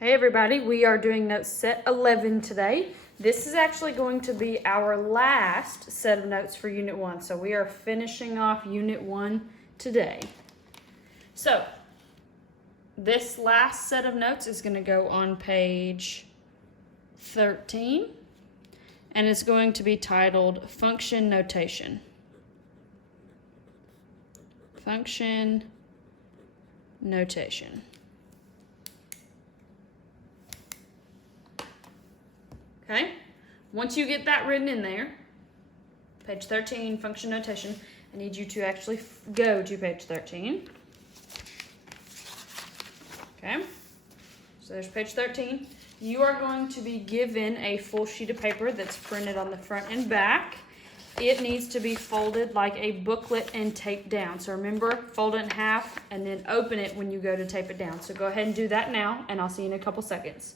Hey everybody, we are doing notes set 11 today. This is actually going to be our last set of notes for Unit 1. So we are finishing off Unit 1 today. So this last set of notes is going to go on page 13. And it's going to be titled Function Notation. Function Notation. Okay, once you get that written in there, page 13, function notation, I need you to actually go to page 13. Okay, so there's page 13. You are going to be given a full sheet of paper that's printed on the front and back. It needs to be folded like a booklet and taped down. So remember, fold it in half and then open it when you go to tape it down. So go ahead and do that now, and I'll see you in a couple seconds.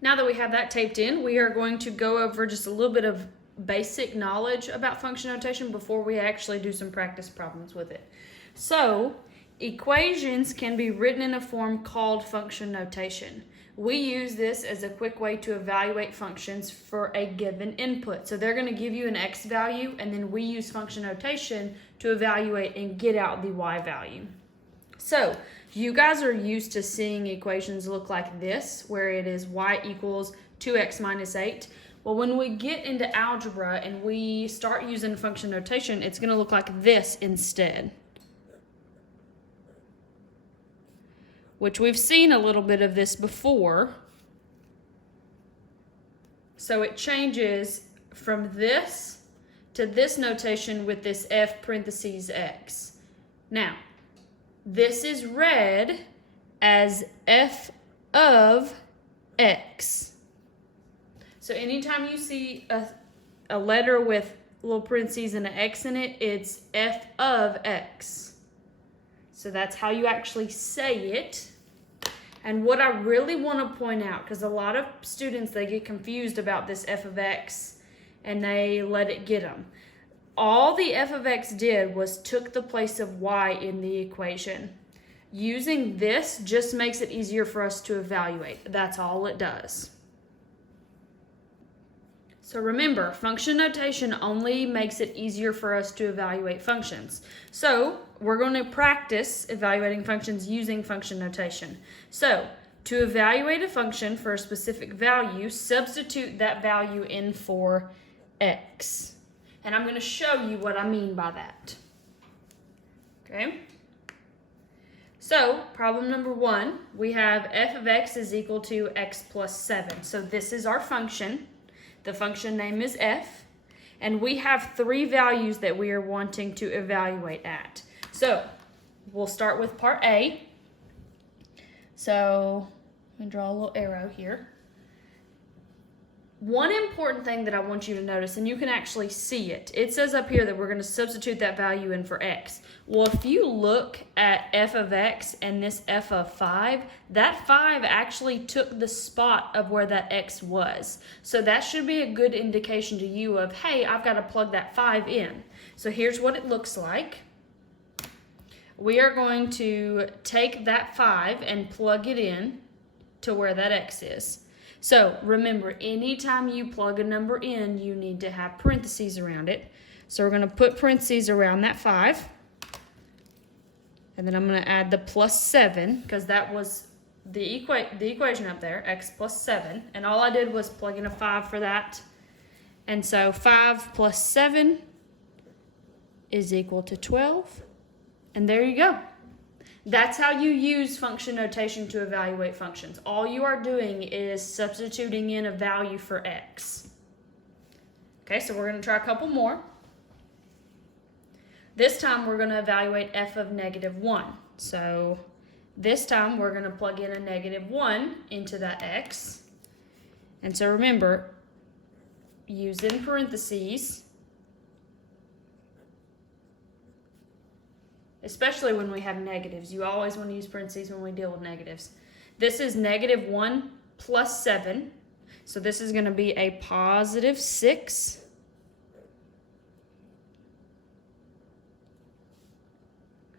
Now that we have that taped in, we are going to go over just a little bit of basic knowledge about function notation before we actually do some practice problems with it. So, equations can be written in a form called function notation. We use this as a quick way to evaluate functions for a given input. So they're going to give you an x value, and then we use function notation to evaluate and get out the y value. So, you guys are used to seeing equations look like this, where it is y equals 2x minus 8. Well, when we get into algebra and we start using function notation, it's going to look like this instead. Which we've seen a little bit of this before. So it changes from this to this notation with this f parentheses x. Now, this is read as f of x. So anytime you see a letter with little parentheses and an x in it, it's f of x. So that's how you actually say it. And what I really want to point out, because a lot of students, they get confused about this f of x and they let it get them. All the f of x did was took the place of y in the equation. Using this just makes it easier for us to evaluate. That's all it does. So remember, function notation only makes it easier for us to evaluate functions. So we're going to practice evaluating functions using function notation. So to evaluate a function for a specific value, substitute that value in for x. And I'm going to show you what I mean by that. Okay? So, problem number 1, we have f of x is equal to x plus 7. So this is our function. The function name is f. And we have 3 values that we are wanting to evaluate at. So, we'll start with part A. So, let me draw a little arrow here. One important thing that I want you to notice, and you can actually see it, it says up here that we're going to substitute that value in for x. Well, if you look at f of x and this f of 5, that 5 actually took the spot of where that x was. So that should be a good indication to you of, hey, I've got to plug that 5 in. So here's what it looks like. We are going to take that 5 and plug it in to where that x is. So remember, anytime you plug a number in, you need to have parentheses around it. So we're going to put parentheses around that 5. And then I'm going to add the plus 7, because that was the equation up there, x plus 7. And all I did was plug in a 5 for that. And so 5 plus 7 is equal to 12. And there you go. That's how you use function notation to evaluate functions. All you are doing is substituting in a value for x. Okay, so we're going to try a couple more. This time we're going to evaluate f of negative 1. So this time we're going to plug in a negative 1 into that x. And so remember, use in parentheses, especially when we have negatives. You always want to use parentheses when we deal with negatives. This is negative 1 plus 7. So this is going to be a positive 6.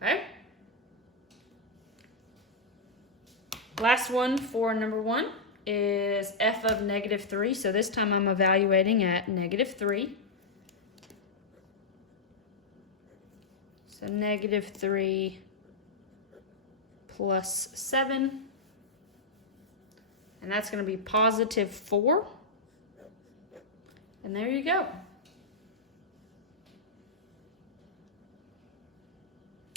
Okay? Last one for number 1 is f of -3. So this time I'm evaluating at -3. So -3 plus 7. And that's going to be +4. And there you go.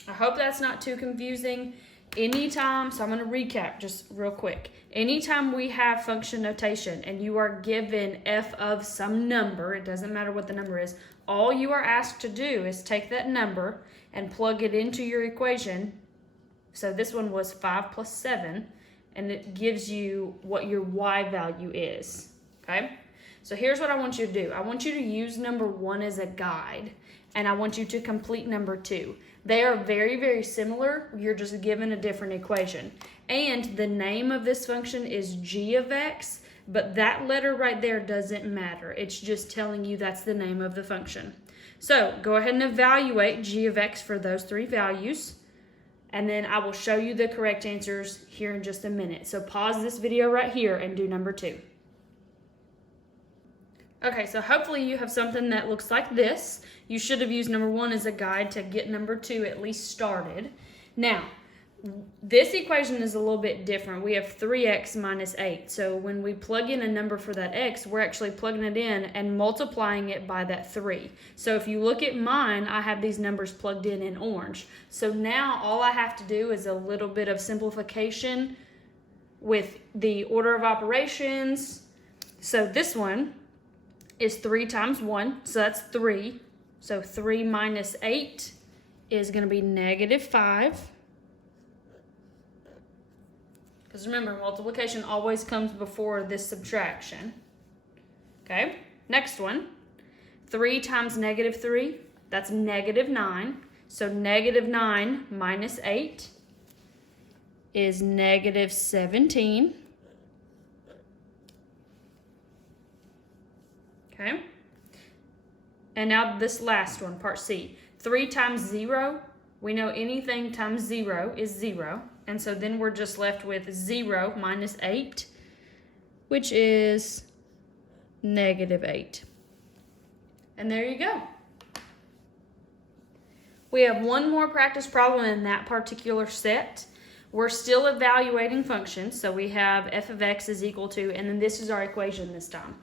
I hope that's not too confusing. Anytime, so I'm going to recap just real quick. Anytime we have function notation and you are given f of some number, it doesn't matter what the number is, all you are asked to do is take that number and plug it into your equation. So this one was 5 plus 7, and it gives you what your y value is, okay? So here's what I want you to do. I want you to use number 1 as a guide, and I want you to complete number 2. They are very, very similar. You're just given a different equation. And the name of this function is g of x, but that letter right there doesn't matter. It's just telling you that's the name of the function. So go ahead and evaluate g of x for those 3 values, and then I will show you the correct answers here in just a minute. So pause this video right here and do number 2. Okay, so hopefully you have something that looks like this. You should have used number 1 as a guide to get number 2 at least started. Now, this equation is a little bit different. We have 3x minus 8. So when we plug in a number for that x, we're actually plugging it in and multiplying it by that 3. So if you look at mine, I have these numbers plugged in orange. So now all I have to do is a little bit of simplification with the order of operations. So this one is 3 times 1, so that's 3. So 3 minus 8 is going to be -5. Because remember, multiplication always comes before this subtraction. Okay, next one. 3 times -3, that's -9. So -9 minus 8 is -17. Okay, and now this last one, part C. 3 times 0, we know anything times 0 is 0. And so then we're just left with 0 minus 8, which is -8. And there you go. We have one more practice problem in that particular set. We're still evaluating functions. So we have f of x is equal to, and then this is our equation this time.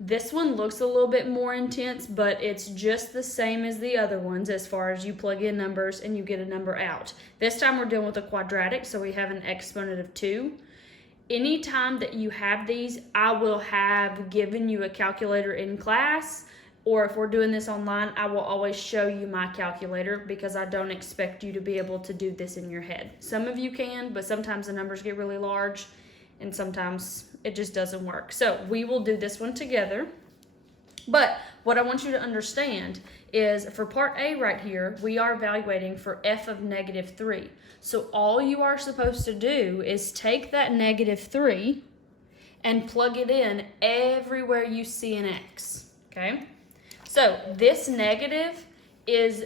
This one looks a little bit more intense, but it's just the same as the other ones as far as you plug in numbers and you get a number out. This time we're dealing with a quadratic, so we have an exponent of 2. Anytime that you have these, I will have given you a calculator in class, or if we're doing this online, I will always show you my calculator because I don't expect you to be able to do this in your head. Some of you can, but sometimes the numbers get really large and sometimes it just doesn't work. So we will do this one together. But what I want you to understand is for part A right here, we are evaluating for f of -3. So all you are supposed to do is take that -3 and plug it in everywhere you see an x, okay? So this negative is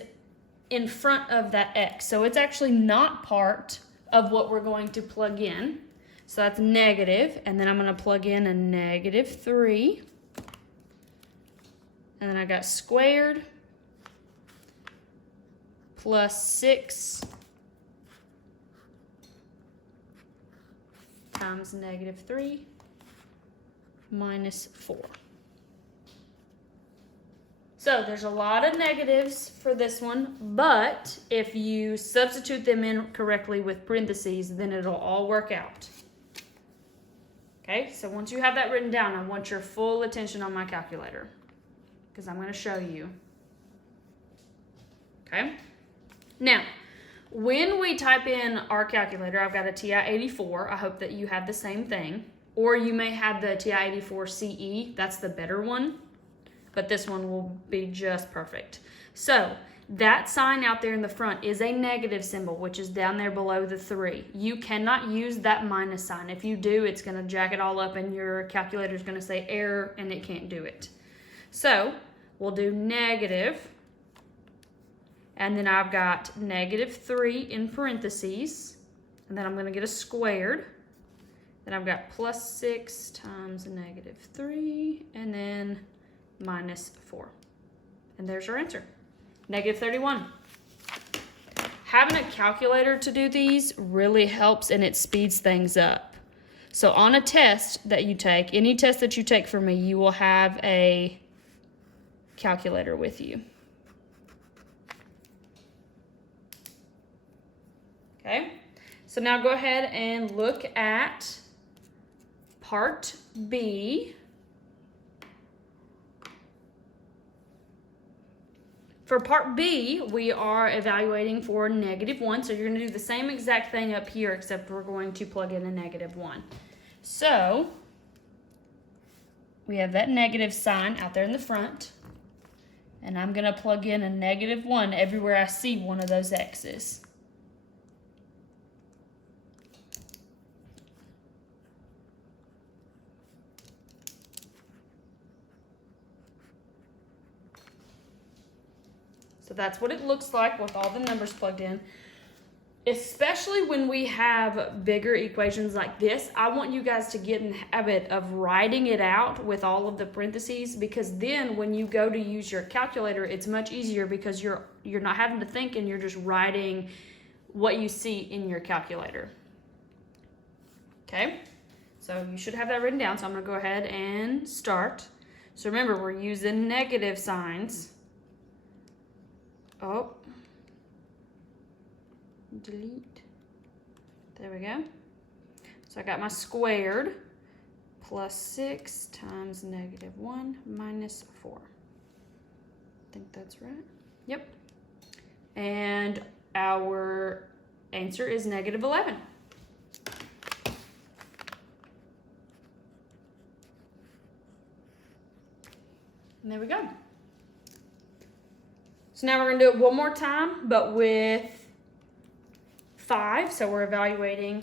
in front of that x. So it's actually not part of what we're going to plug in. So that's negative, and then I'm going to plug in a -3. And then I got squared plus 6 times -3 minus 4. So there's a lot of negatives for this one, but if you substitute them in correctly with parentheses, then it'll all work out. Okay, so once you have that written down, I want your full attention on my calculator because I'm going to show you. Okay, now when we type in our calculator, I've got a TI-84. I hope that you have the same thing, or you may have the TI-84 CE. That's the better one, but this one will be just perfect. So that sign out there in the front is a negative symbol, which is down there below the 3. You cannot use that minus sign. If you do, it's going to jack it all up and your calculator is going to say error and it can't do it. So we'll do negative, and then I've got -3 in parentheses, and then I'm going to get a squared. Then I've got plus 6 times negative 3, and then minus 4. And there's our answer, negative 31. Having a calculator to do these really helps, and it speeds things up. So on a test that you take, any test that you take from me, you will have a calculator with you. Okay, so now go ahead and look at part B. For part B, we are evaluating for -1, so you're going to do the same exact thing up here, except we're going to plug in a -1. So, we have that negative sign out there in the front, and I'm going to plug in a -1 everywhere I see one of those x's. So that's what it looks like with all the numbers plugged in. Especially when we have bigger equations like this, I want you guys to get in the habit of writing it out with all of the parentheses, because then when you go to use your calculator, it's much easier because you're not having to think and you're just writing what you see in your calculator. Okay, so you should have that written down. So I'm going to go ahead and start. So remember, we're using negative signs. Oh, delete. There we go. So I got my squared plus 6 times -1 minus 4. I think that's right. Yep. And our answer is -11. And there we go. So now we're going to do it one more time, but with 5. So we're evaluating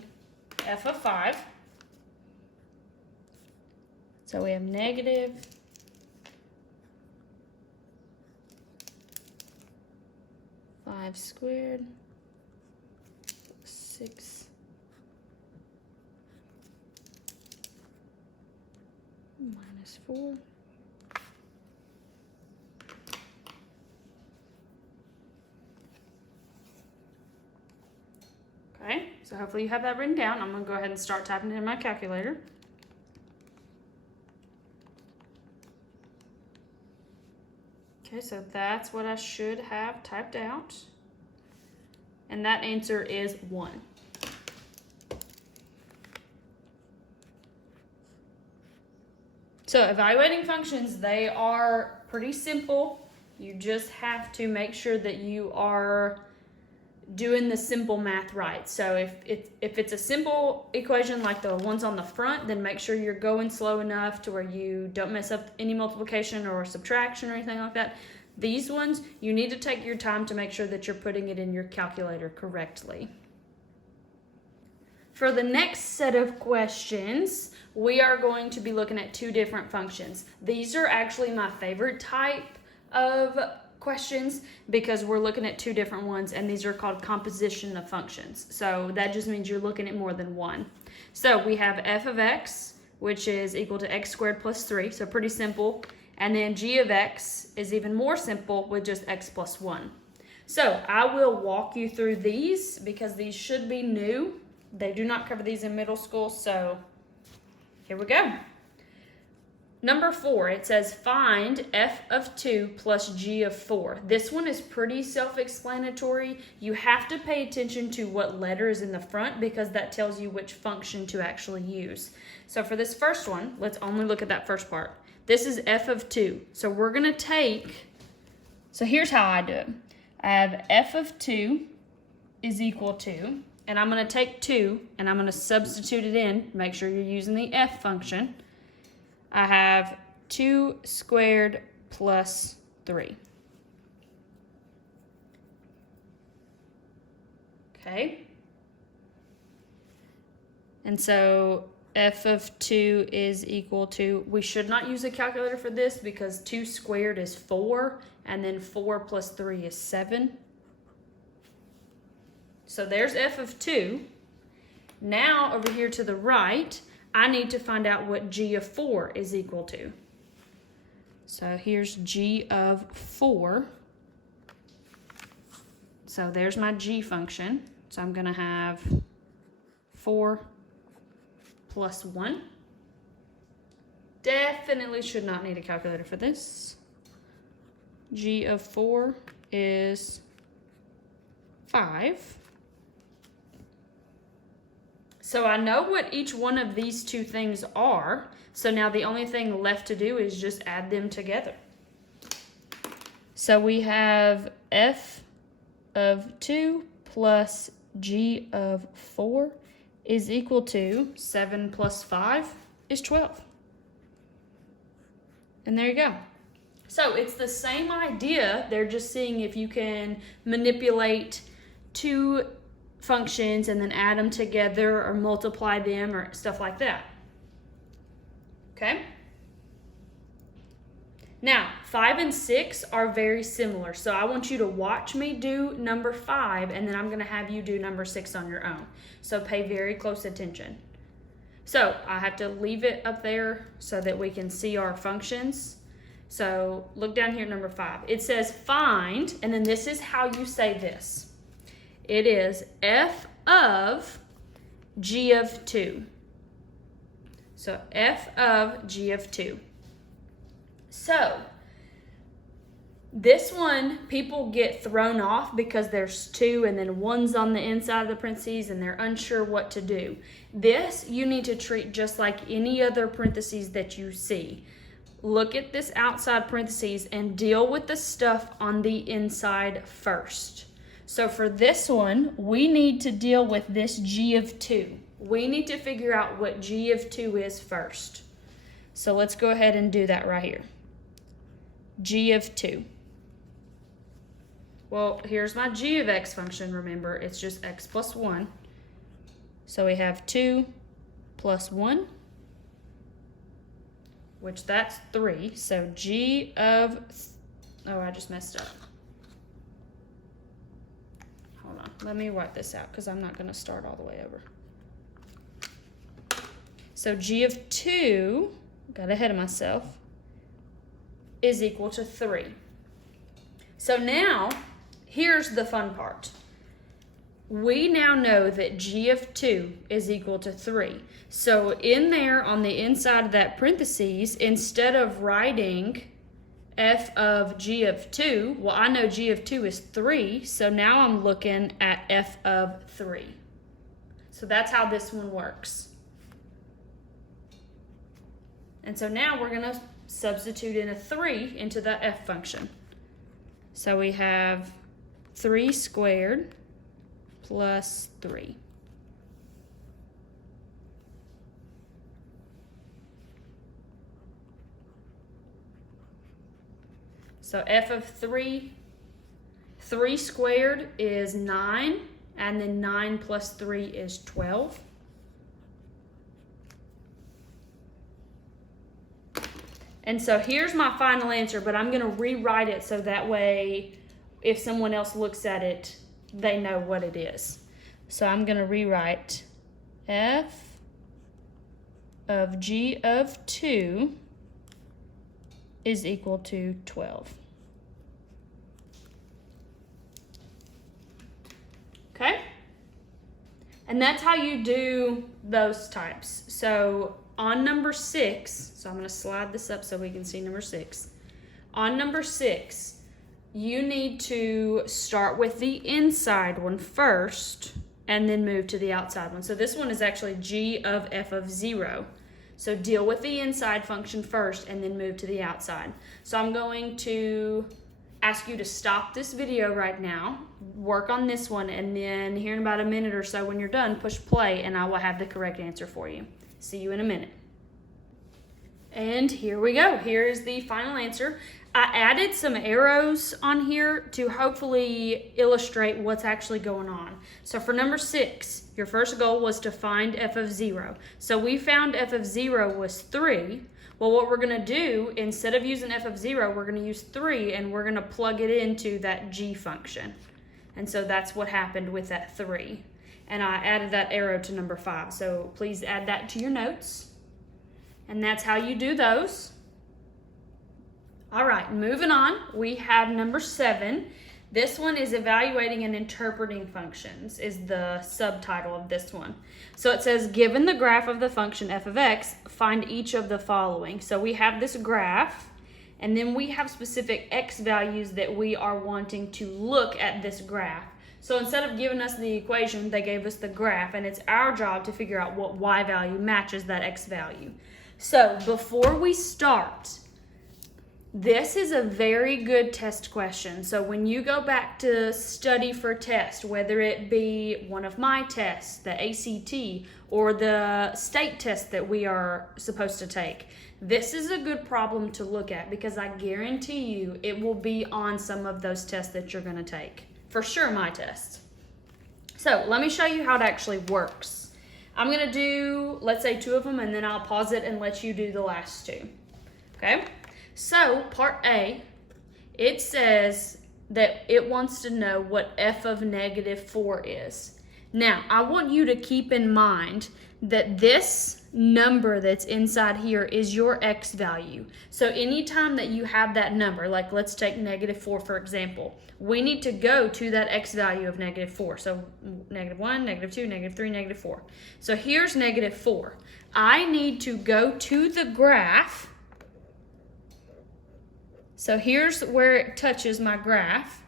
f of 5. So we have -5 squared plus 6 minus 4. Okay, so hopefully you have that written down. I'm going to go ahead and start typing it in my calculator. Okay, so that's what I should have typed out. And that answer is 1. So evaluating functions, they are pretty simple. You just have to make sure that you are doing the simple math right. So if it's a simple equation like the ones on the front, then make sure you're going slow enough to where you don't mess up any multiplication or subtraction or anything like that. These ones, you need to take your time to make sure that you're putting it in your calculator correctly. For the next set of questions, we are going to be looking at 2 different functions. These are actually my favorite type of questions because we're looking at 2 different ones, and these are called composition of functions. So that just means you're looking at more than one. So we have f of x, which is equal to x squared plus 3, so pretty simple. And then g of x is even more simple with just x plus 1. So I will walk you through these because these should be new. They do not cover these in middle school, so here we go. Number 4, it says find f of 2 plus g of 4. This one is pretty self-explanatory. You have to pay attention to what letter is in the front because that tells you which function to actually use. So for this first one, let's only look at that first part. This is f of 2. So we're going to take, so here's how I do it. I have f of 2 is equal to, and I'm going to take 2 and I'm going to substitute it in. Make sure you're using the f function. I have 2 squared plus 3. Okay. And so f of 2 is equal to, we should not use a calculator for this because 2 squared is 4, and then 4 plus 3 is 7. So there's f of 2. Now over here to the right, I need to find out what g of 4 is equal to. So here's g of 4. So there's my g function. So I'm going to have 4 plus 1. Definitely should not need a calculator for this. G of 4 is 5. So I know what each one of these two things are. So now the only thing left to do is just add them together. So we have f of 2 plus g of 4 is equal to 7 plus 5 is 12. And there you go. So it's the same idea. They're just seeing if you can manipulate two functions and then add them together or multiply them or stuff like that. Okay? Now, 5 and 6 are very similar. So I want you to watch me do number 5, and then I'm going to have you do number 6 on your own. So pay very close attention. So I have to leave it up there so that we can see our functions. So look down here at number 5. It says find, and then this is how you say this. It is f of g of 2. So f of g of 2. So this one, people get thrown off because there's 2 and then 1's on the inside of the parentheses and they're unsure what to do. This you need to treat just like any other parentheses that you see. Look at this outside parentheses and deal with the stuff on the inside first. So for this one, we need to deal with this g of 2. We need to figure out what g of 2 is first. So let's go ahead and do that right here. G of 2. Well, here's my g of x function, remember, it's just x plus 1. So we have 2 plus 1, which that's 3. So g of, oh, I just messed up. Hold on, let me write this out because I'm not going to start all the way over. So g of 2, got ahead of myself, is equal to 3. So now, here's the fun part. We now know that g of 2 is equal to 3. So in there on the inside of that parentheses, instead of writing f of g of 2, well, I know g of 2 is 3, so now I'm looking at f of 3. So that's how this one works. And so now we're going to substitute in a 3 into the f function. So we have 3 squared plus 3. So f of 3, 3 squared is 9, and then 9 plus 3 is 12. And so here's my final answer, but I'm going to rewrite it so that way if someone else looks at it, they know what it is. So I'm going to rewrite f of g of 2 is equal to 12. Okay? And that's how you do those types. So on number 6, so I'm going to slide this up so we can see number 6. On number 6, you need to start with the inside one first and then move to the outside one. So this one is actually g of f of 0. So deal with the inside function first and then move to the outside. So I'm going to ask you to stop this video right now, work on this one, and then here in about a minute or so when you're done, push play and I will have the correct answer for you. See you in a minute. And here we go. Here is the final answer. I added some arrows on here to hopefully illustrate what's actually going on. So for number 6, your first goal was to find f of 0. So we found f of 0 was 3. Well, what we're going to do, instead of using f of 0, we're going to use 3 and we're going to plug it into that g function. And so that's what happened with that 3. And I added that arrow to number 5. So please add that to your notes. And that's how you do those. All right, moving on, we have number 7. This one is evaluating and interpreting functions is the subtitle of this one. So it says, given the graph of the function f of x, find each of the following. So we have this graph, and then we have specific x values that we are wanting to look at this graph. So instead of giving us the equation, they gave us the graph, and it's our job to figure out what y value matches that x value. So before we start, this is a very good test question. So when you go back to study for test, whether it be one of my tests, the ACT, or the state test that we are supposed to take, this is a good problem to look at because I guarantee you it will be on some of those tests that you're going to take. For sure, my test. So let me show you how it actually works. I'm going to do, let's say, 2 of them, and then I'll pause it and let you do the last 2. Okay? So, part A, it says that it wants to know what f of negative 4 is. Now, I want you to keep in mind that this number that's inside here is your x value. So, anytime that you have that number, like let's take negative 4 for example, we need to go to that x value of negative 4. So, negative 1, negative 2, negative 3, negative 4. So, here's negative 4. I need to go to the graph. So here's where it touches my graph.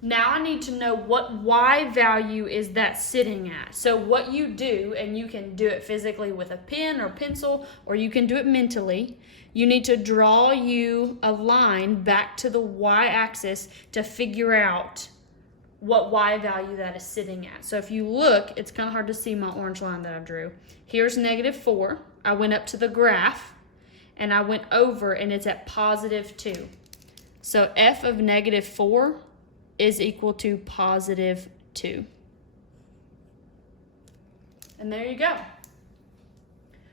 Now I need to know what y value is that sitting at. So what you do, and you can do it physically with a pen or pencil, or you can do it mentally, you need to draw you a line back to the y-axis to figure out what y value that is sitting at. So if you look, it's kind of hard to see my orange line that I drew. Here's negative 4. I went up to the graph, and I went over, and it's at positive 2. So f of negative 4 is equal to positive 2. And there you go.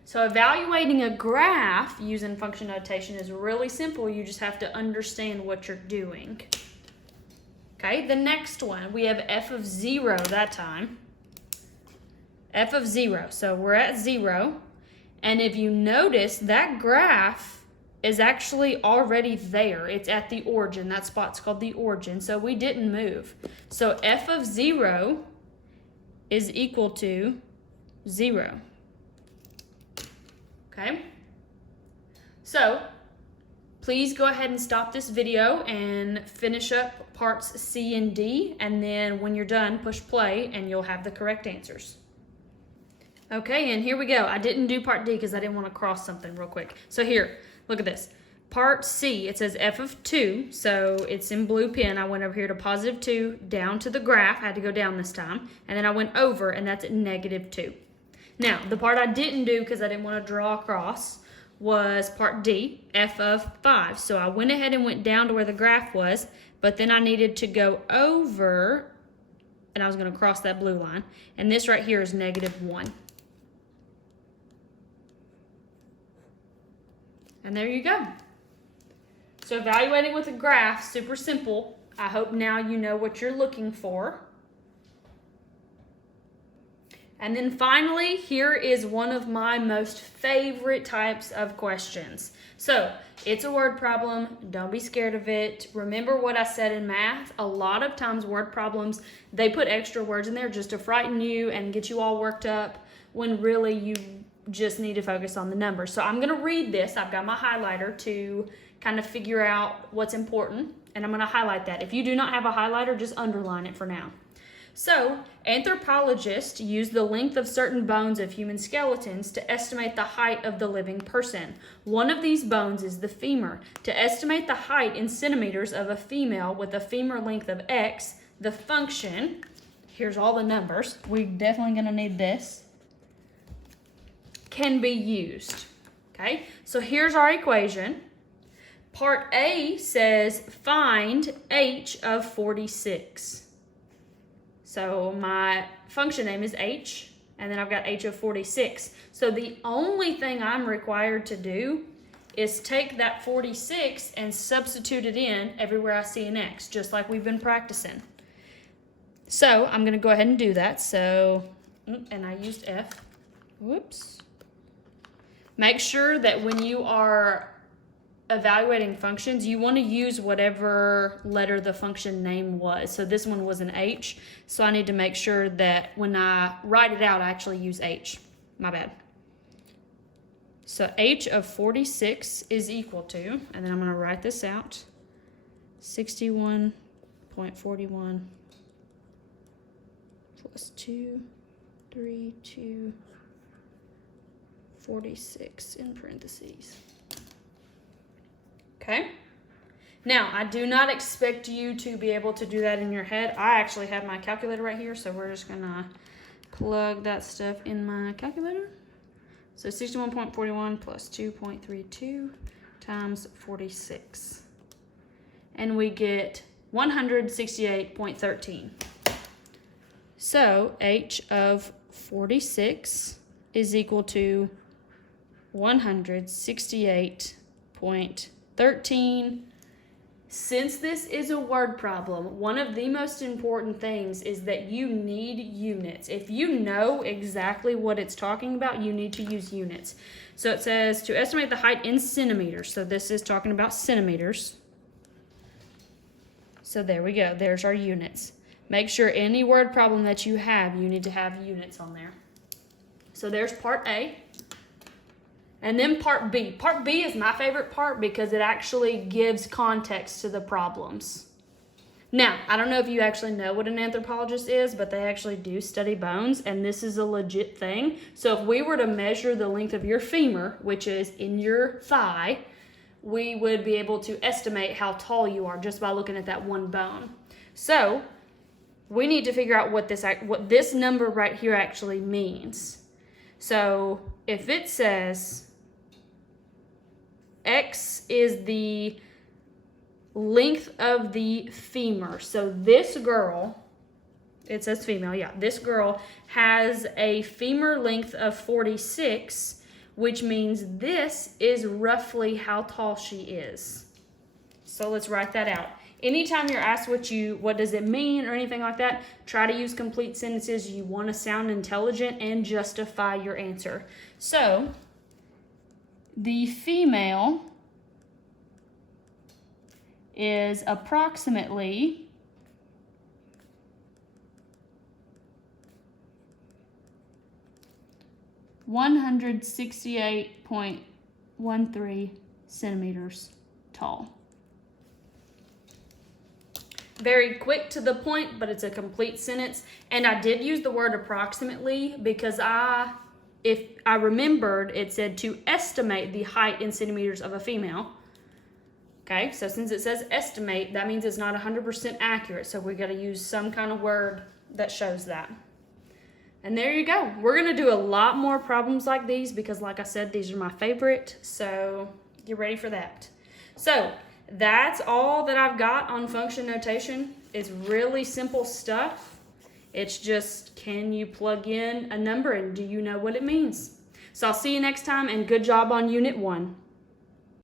So evaluating a graph using function notation is really simple. You just have to understand what you're doing. Okay, the next one, we have f of 0 that time. F of 0, so we're at 0. And if you notice, that graph is actually already there. It's at the origin. That spot's called the origin, so we didn't move. So f of 0 is equal to 0. Okay? So, please go ahead and stop this video and finish up parts C and D, and then when you're done, push play, and you'll have the correct answers. Okay, and here we go. I didn't do part D because I didn't want to cross something real quick. So here, look at this. Part C, it says f of 2, so it's in blue pen. I went over here to positive 2, down to the graph. I had to go down this time. And then I went over, and that's at negative 2. Now, the part I didn't do because I didn't want to draw across was part D, f of 5. So I went ahead and went down to where the graph was, but then I needed to go over, and I was going to cross that blue line. And this right here is negative 1. And there you go. So evaluating with a graph, super simple. I hope now you know what you're looking for. And then finally, here is one of my most favorite types of questions. So it's a word problem. Don't be scared of it. Remember what I said in math. A lot of times word problems, they put extra words in there just to frighten you and get you all worked up when really you just need to focus on the numbers. So I'm going to read this. I've got my highlighter to kind of figure out what's important, and I'm going to highlight that. If you do not have a highlighter, just underline it for now. So, anthropologists use the length of certain bones of human skeletons to estimate the height of the living person. One of these bones is the femur. To estimate the height in centimeters of a female with a femur length of x, the function, here's all the numbers, we're definitely going to need this, can be used. Okay, so here's our equation. Part A says find h of 46. So my function name is h, and then I've got h of 46. So the only thing I'm required to do is take that 46 and substitute it in everywhere I see an x, just like we've been practicing. So I'm going to go ahead and do that. So, and I used f. Whoops. Make sure that when you are evaluating functions, you want to use whatever letter the function name was. So this one was an H, so I need to make sure that when I write it out, I actually use H. My bad. So H of 46 is equal to, and then I'm going to write this out, 61.41 plus 2, 3, 2, 46 in parentheses. Okay? Now, I do not expect you to be able to do that in your head. I actually have my calculator right here, so we're just going to plug that stuff in my calculator. So 61.41 plus 2.32 times 46. And we get 168.13. So H of 46 is equal to 168.13. Since this is a word problem, one of the most important things is that you need units. If you know exactly what it's talking about, you need to use units. So it says to estimate the height in centimeters. So this is talking about centimeters. So there we go. There's our units. Make sure any word problem that you have, you need to have units on there. So there's part A. And then part B. Part B is my favorite part because it actually gives context to the problems. Now, I don't know if you actually know what an anthropologist is, but they actually do study bones, and this is a legit thing. So if we were to measure the length of your femur, which is in your thigh, we would be able to estimate how tall you are just by looking at that one bone. So we need to figure out what this number right here actually means. So if it says X is the length of the femur. So this girl, it says female, yeah, this girl has a femur length of 46, which means this is roughly how tall she is. So let's write that out. Anytime you're asked what does it mean or anything like that, try to use complete sentences. You want to sound intelligent and justify your answer. So the female is approximately 168.13 centimeters tall. Very quick to the point, but it's a complete sentence. And I did use the word approximately because if I remembered, it said to estimate the height in centimeters of a female. Okay, so since it says estimate, that means it's not 100% accurate. So we got to use some kind of word that shows that. And there you go. We're going to do a lot more problems like these because, like I said, these are my favorite. So get ready for that. So that's all that I've got on function notation. It's really simple stuff. It's just, can you plug in a number and do you know what it means? So I'll see you next time, and good job on Unit 1.